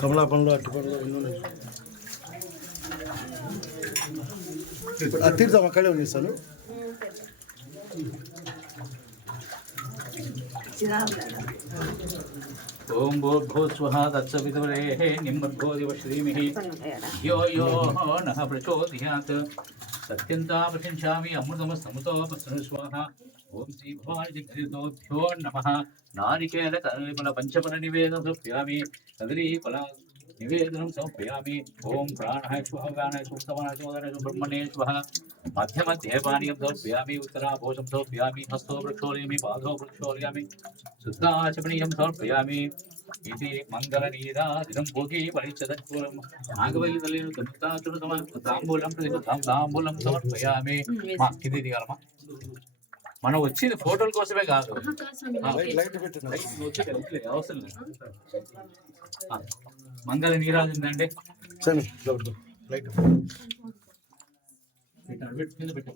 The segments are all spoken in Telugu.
కమలా పండ్లు అట్టి పండ్లు ఎన్నో ఉన్నాయి. తీర్థం అక్కడే ఉంది సార్. ఓం భూర్భువస్వః తత్సవితుర్వరేణ్యం నిమ్మర్గో దివశ్రీమిహి యో యో నః ప్రచోదయాత్ సత్యంతా ప్రశంసామి అమృతమస్తమృతోపస్వాహ. ఓం శ్రీ భవాని జగద్గురుభ్యో నమః. నారికేల కదలీఫల పంచఫల నివేదనం సమర్పయామి. కదలీఫల నివేదనం సమర్పయామి. ఓం ప్రాణాయ స్వః వ్యానాయ సూక్తమానాయ చోదనాయ బ్రహ్మణే స్వః. మధ్య మధ్య పానీయం సమర్పయామి. ఉత్తరాభోజం సమర్పయామి. హస్తో ప్రక్షోళయామి. పాదో ప్రక్షోళయామి. శుద్ధాచమనీయం సమర్పయామి. ఇది మంగళనీరాదినం భోగి పరిచదూరం నాగవైదలేను తాంబూలం తాంబూలం సమర్పయామి. ఇది దిగాలమ్మా. మనం వచ్చింది ఫోటోల కోసమే కాదు. అవసరం లేదు. మంగళ నీరాజండి. కింద పెట్టు.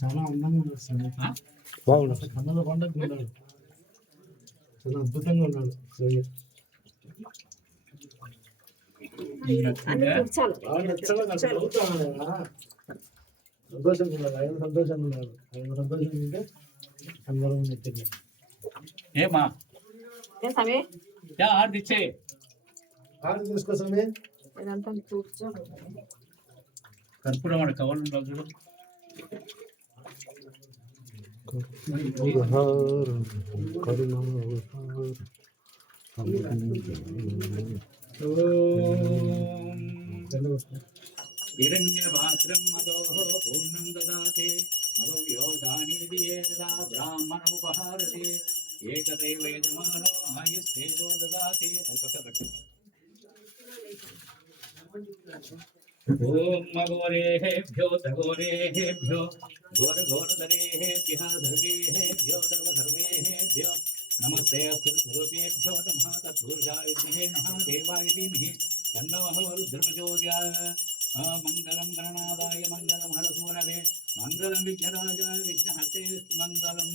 చాలా అందంగా ఉన్నాడు. బాగున్నాడు. కన్నుల పండుగ ఉన్నాడు. చాలా అద్భుతంగా ఉన్నాడు. సంతోషంగా ఉన్నాడు. ఆయన సంతోషంగా ఉన్నాడు. ఆయన సంతోషంగా ఉంటే అందరం నచ్చింది. ఏమా ఆర్డర్ ఇచ్చే ఆర్డర్ తీసుకోసమే కర్పూరం వాడు కవర్లు ఉండాలి చూడు. హిరణ్యవాత్రం మదోః పూర్ణం దదాతే మదవ్యోధాని దియేదా బ్రాహ్మణముపహారతే ఏకదైవ యజమానో ఆయుస్తేజో దదాతి. ఓం మఘోరేభ్యో ధఘోరేభ్యో ఘోరఘోరధరేభ్యః ధర్వేభ్యో ధర్మధర్వేభ్యో నమస్తే అస్తు ధ్రువేభ్యో నమః. తత్పురుషాయ విద్మహే మహాదేవాయ ధీమహి తన్నో రుద్రప్రచోదయాత్. మంగళం గణనాదాయ మంగళం హరసూనవే మంగళం విఘ్నరాజాయ విఘ్నహర్తే మంగళం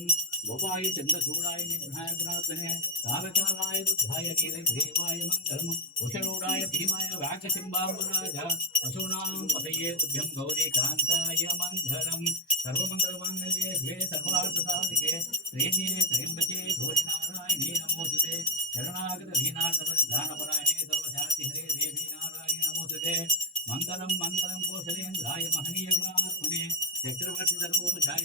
గోపాయ చంద్రచూడాయ నిఘ్నాయ గుణాత్మనే కాలకాలాయ రుద్ధాయ నీలగ్రీవాయ మంగళం ఉషరూఢాయ భీమాయ వ్యాఘసింబాంబురాజ అశూనాం పతయే తుభ్యం గౌరీకాంతాయ మంగళం. సర్వమంగళమాంగళ్యే శివే సర్వార్థసాధికే శ్రీన్యే త్రయంబకే గౌరీ నారాయణే నమోస్తుతే. శరణాగత భీనాథపరిధానపరాయణే సర్వశాంతిహరే దేవీ నారాయణ నమోస్తుతే. మంగళం మంగళం కోశలేంద్రాయ మహనీయ గుణాత్మనే చక్రవర్తి సర్వోజాయ